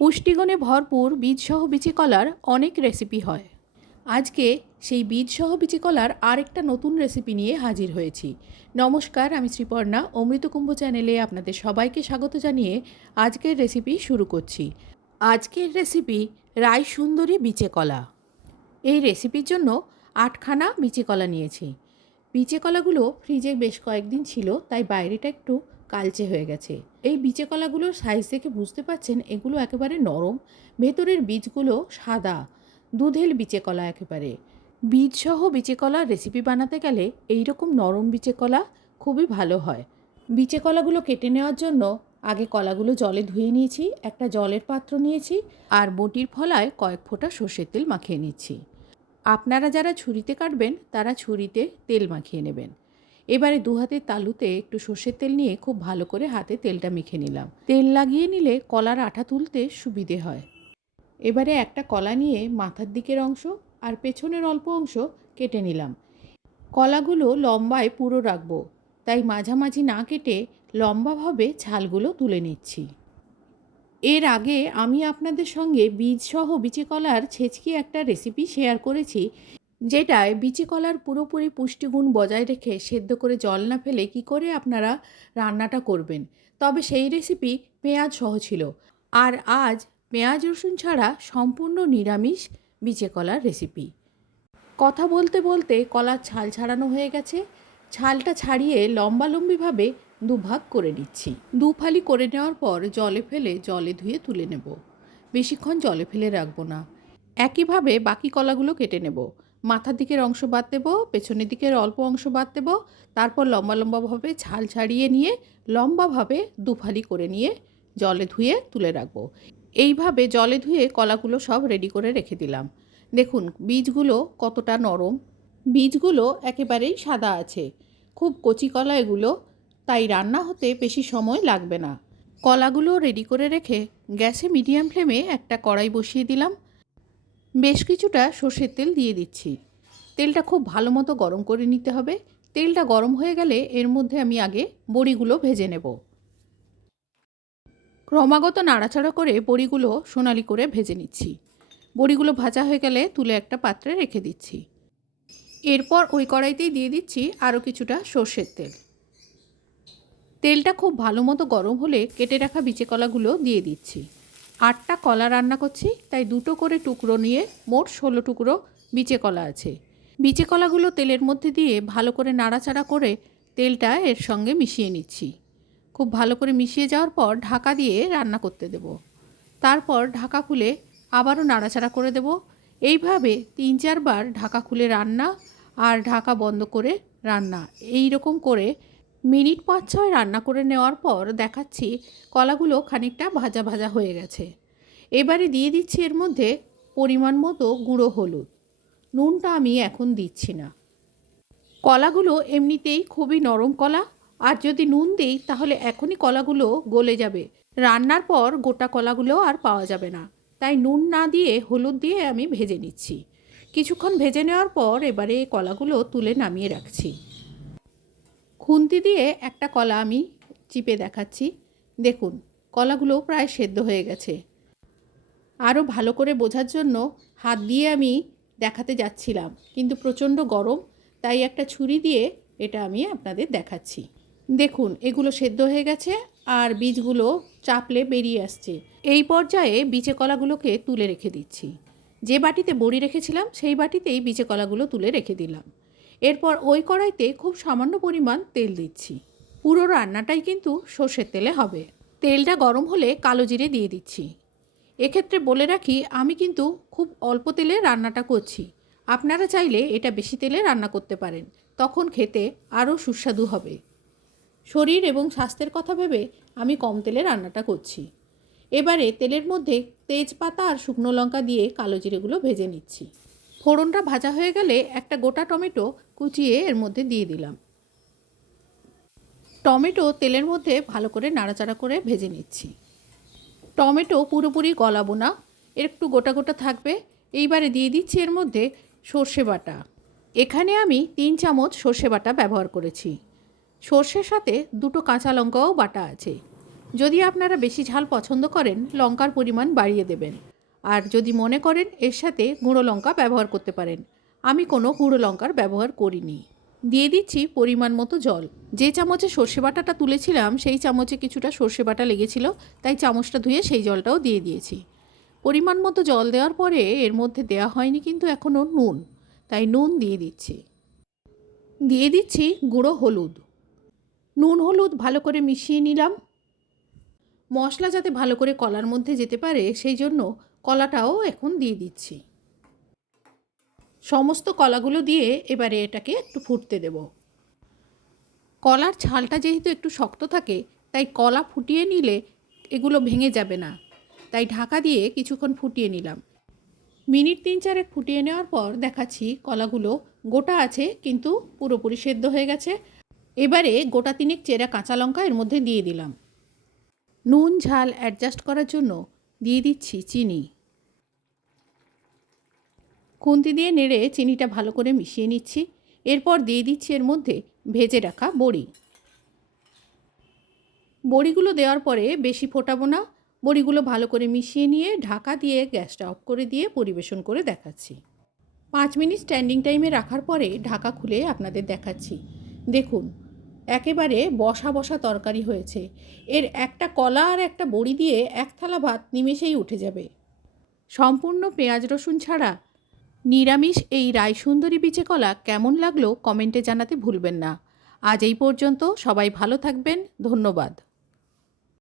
পুষ্টিগুণে ভরপুর বীজসহ বিচি কলার অনেক রেসিপি হয়। আজকে সেই বীজসহ বিচি কলার আরেকটা নতুন রেসিপি নিয়ে হাজির হয়েছি। নমস্কার, আমি শ্রীপর্ণা। অমৃতকুম্ভ চ্যানেলে আপনাদের সবাইকে স্বাগত জানিয়ে আজকের রেসিপি শুরু করছি। আজকের রেসিপি রাই সুন্দরী বিচে কলা। এই রেসিপির জন্য 8খানা বিচি কলা নিয়েছি। বিচে কলাগুলো ফ্রিজে বেশ কয়েকদিন ছিল, তাই বাইরেটা একটু কালচে হয়ে গেছে। এই বিচে কলাগুলোর সাইজ দেখে বুঝতে পারছেন এগুলো একেবারে নরম, ভেতরের বীজগুলো সাদা, দুধেল বিচে কলা একেবারে। বীজসহ বিচে কলার রেসিপি বানাতে গেলে এই রকম নরম বিচে কলা খুবই ভালো হয়। বিচে কলাগুলো কেটে নেওয়ার জন্য আগে কলাগুলো জলে ধুয়ে নিয়েছি, একটা জলের পাত্র নিয়েছি আর বটির ফলায় কয়েক ফোঁটা সর্ষের তেল মাখিয়ে নিচ্ছি। আপনারা যারা ছুরিতে কাটবেন তারা ছুরিতে তেল মাখিয়ে নেবেন। এবারে দু হাতের তালুতে একটু সর্ষের তেল নিয়ে খুব ভালো করে হাতে তেলটা মেখে নিলাম। তেল লাগিয়ে নিলে কলার আঠা তুলতে সুবিধে হয়। এবারে একটা কলা নিয়ে মাথার দিকের অংশ আর পেছনের অল্প অংশ কেটে নিলাম। কলাগুলো লম্বায় পুরো রাখবো, তাই মাঝামাঝি না কেটে লম্বাভাবে ছালগুলো তুলে নিচ্ছি। এর আগে আমি আপনাদের সঙ্গে বীজসহ বিচি কলার ছেচকি একটা রেসিপি শেয়ার করেছি, যেটায় বিচি কলার পুরোপুরি পুষ্টিগুণ বজায় রেখে সেদ্ধ করে জল না ফেলে কি করে আপনারা রান্নাটা করবেন। তবে সেই রেসিপি পেঁয়াজ সহ ছিল, আর আজ পেঁয়াজ রসুন ছাড়া সম্পূর্ণ নিরামিষ বিচে কলার রেসিপি। কথা বলতে বলতে কলার ছাল ছাড়ানো হয়ে গেছে। ছালটা ছাড়িয়ে লম্বালম্বিভাবে দুভাগ করে নিচ্ছি। দুফালি করে নেওয়ার পর জলে ফেলে জলে ধুয়ে তুলে নেব। বেশিক্ষণ জলে ফেলে রাখবো না। একইভাবে বাকি কলাগুলো কেটে নেব। মাথার দিকের অংশ বাদ দেবো, পেছনের দিকের অল্প অংশ বাদ দেবো, তারপর লম্বা লম্বাভাবে ছাল ছাড়িয়ে নিয়ে লম্বাভাবে দুফালি করে নিয়ে জলে ধুয়ে তুলে রাখবো। এইভাবে জলে ধুয়ে কলাগুলো সব রেডি করে রেখে দিলাম। দেখুন বীজগুলো কতটা নরম, বীজগুলো একেবারেই সাদা আছে। খুব কচি কলা এগুলো, তাই রান্না হতে বেশি সময় লাগবে না। কলাগুলো রেডি করে রেখে গ্যাসে মিডিয়াম ফ্লেমে একটা কড়াই বসিয়ে দিলাম। বেশ কিছুটা সর্ষের তেল দিয়ে দিচ্ছি। তেলটা খুব ভালো মতো গরম করে নিতে হবে। তেলটা গরম হয়ে গেলে এর মধ্যে আমি আগে বড়িগুলো ভেজে নেব। ক্রমাগত নাড়াচাড়া করে বড়িগুলো সোনালি করে ভেজে নিচ্ছি। বড়িগুলো ভাজা হয়ে গেলে তুলে একটা পাত্রে রেখে দিচ্ছি। এরপর ওই কড়াইতেই দিয়ে দিচ্ছি আরও কিছুটা সর্ষের তেল। তেলটা খুব ভালো মতো গরম হলে কেটে রাখা বিচে কলাগুলো দিয়ে দিচ্ছি। 8টা কলা রান্না করছি, তাই 2টো করে টুকরো নিয়ে মোট 16 টুকরো বিচে কলা আছে। বিচে কলাগুলো তেলের মধ্যে দিয়ে ভালো করে নাড়াচাড়া করে তেলটা এর সঙ্গে মিশিয়ে নিচ্ছি। খুব ভালো করে মিশিয়ে যাওয়ার পর ঢাকা দিয়ে রান্না করতে দেব। তারপর ঢাকা খুলে আবারও নাড়াচাড়া করে দেব। এইভাবে 3-4 বার ঢাকা খুলে রান্না আর ঢাকা বন্ধ করে রান্না, এই রকম করে মিনিট 5-6 রান্না করে নেওয়ার পর দেখাচ্ছি কলাগুলো খানিকটা ভাজা ভাজা হয়ে গেছে। এবারে দিয়ে দিচ্ছি এর মধ্যে পরিমাণ মতো গুঁড়ো হলুদ। নুনটা আমি এখন দিচ্ছি না। কলাগুলো এমনিতেই খুবই নরম কলা, আর যদি নুন দিই তাহলে এখনই কলাগুলো গলে যাবে। রান্নার পর গোটা কলাগুলো আর পাওয়া যাবে না, তাই নুন না দিয়ে হলুদ দিয়ে আমি ভেজে নিচ্ছি। কিছুক্ষণ ভেজে নেওয়ার পর এবারে কলাগুলো তুলে নামিয়ে রাখছি। খুন্তি দিয়ে একটা কলা আমি চিপে দেখাচ্ছি। দেখুন কলাগুলো প্রায় সেদ্ধ হয়ে গেছে। আরও ভালো করে বোঝার জন্য হাত দিয়ে আমি দেখাতে যাচ্ছিলাম, কিন্তু প্রচণ্ড গরম, তাই একটা ছুরি দিয়ে এটা আমি আপনাদের দেখাচ্ছি। দেখুন এগুলো সেদ্ধ হয়ে গেছে আর বীজগুলো চাপলে বেরিয়ে আসছে। এই পর্যায়ে বিচে কলাগুলোকে তুলে রেখে দিচ্ছি। যে বাটিতে বড়ি রেখেছিলাম সেই বাটিতেই বিচে কলাগুলো তুলে রেখে দিলাম। এরপর ওই কড়াইতে খুব সামান্য পরিমাণ তেল দিচ্ছি। পুরো রান্নাটাই কিন্তু সর্ষের তেলে হবে। তেলটা গরম হলে কালো জিরে দিয়ে দিচ্ছি। এক্ষেত্রে বলে রাখি আমি কিন্তু খুব অল্প তেলে রান্নাটা করছি। আপনারা চাইলে এটা বেশি তেলে রান্না করতে পারেন, তখন খেতে আরও সুস্বাদু হবে। শরীর এবং স্বাস্থ্যের কথা ভেবে আমি কম তেলে রান্নাটা করছি। এবারে তেলের মধ্যে তেজপাতা আর শুকনো লঙ্কা দিয়ে কালো জিরেগুলো ভেজে নিচ্ছি। ফোড়নটা ভাজা হয়ে গেলে একটা গোটা টমেটো কুচিয়ে এর মধ্যে দিয়ে দিলাম। টমেটো তেলের মধ্যে ভালো করে নাড়াচাড়া করে ভেজে নিচ্ছি। টমেটো পুরোপুরি গলাবো না, একটু গোটা গোটা থাকবে। এইবারে দিয়ে দিচ্ছি এর মধ্যে সর্ষে বাটা। এখানে আমি 3 চামচ সর্ষে বাটা ব্যবহার করেছি। সর্ষের সাথে 2টো কাঁচা লঙ্কাও বাটা আছে। যদি আপনারা বেশি ঝাল পছন্দ করেন লঙ্কার পরিমাণ বাড়িয়ে দেবেন, আর যদি মনে করেন এর সাথে গুঁড়ো লঙ্কা ব্যবহার করতে পারেন। আমি কোনো গুঁড়ো লঙ্কার ব্যবহার করিনি। দিয়ে দিচ্ছি পরিমাণ মতো জল। যে চামচে সর্ষে বাটাটা তুলেছিলাম সেই চামচে কিছুটা সর্ষে বাটা লেগেছিল, তাই চামচটা ধুয়ে সেই জলটাও দিয়ে দিয়েছি। পরিমাণ মতো জল দেওয়ার পরে এর মধ্যে দেওয়া হয়নি কিন্তু এখনও নুন, তাই নুন দিয়ে দিচ্ছি। দিয়ে দিচ্ছি গুঁড়ো হলুদ। নুন হলুদ ভালো করে মিশিয়ে নিলাম। মশলা যাতে ভালো করে কলার মধ্যে যেতে পারে সেই জন্য কলাটাও এখন দিয়ে দিচ্ছি। সমস্ত কলাগুলো দিয়ে এবারে এটাকে একটু ফুটতে দেব। কলার ছালটা যেহেতু একটু শক্ত থাকে, তাই কলা ফুটিয়ে নিলে এগুলো ভেঙে যাবে না, তাই ঢাকা দিয়ে কিছুক্ষণ ফুটিয়ে নিলাম। মিনিট 3-4 ফুটিয়ে নেওয়ার পর দেখাচ্ছি কলাগুলো গোটা আছে কিন্তু পুরোপুরি সেদ্ধ হয়ে গেছে। এবারে গোটা 3 চেরা কাঁচা লঙ্কা এর মধ্যে দিয়ে দিলাম। নুন ঝাল অ্যাডজাস্ট করার জন্য দিয়ে দিচ্ছি চিনি। খুন্তি দিয়ে নেড়ে চিনিটা ভালো করে মিশিয়ে নিচ্ছি। এরপর দিয়ে দিচ্ছি এর মধ্যে ভেজে রাখা বড়ি। বড়িগুলো দেওয়ার পরে বেশি ফোটাবো না। বড়িগুলো ভালো করে মিশিয়ে নিয়ে ঢাকা দিয়ে গ্যাসটা অফ করে দিয়ে পরিবেশন করে দেখাচ্ছি। 5 মিনিট স্ট্যান্ডিং টাইমে রাখার পরে ঢাকা খুলে আপনাদের দেখাচ্ছি। দেখুন, একেবারে বসা বসা তরকারি হয়েছে। এর একটা কলা আর একটা বড়ি দিয়ে এক থালা ভাত নিমেষেই উঠে যাবে। সম্পূর্ণ পেঁয়াজ রসুন ছাড়া নিরামিষ এই রায়সুন্দরী বিচে কলা কেমন লাগলো কমেন্টে জানাতে ভুলবেন না। আজ এই পর্যন্ত, সবাই ভালো থাকবেন। ধন্যবাদ।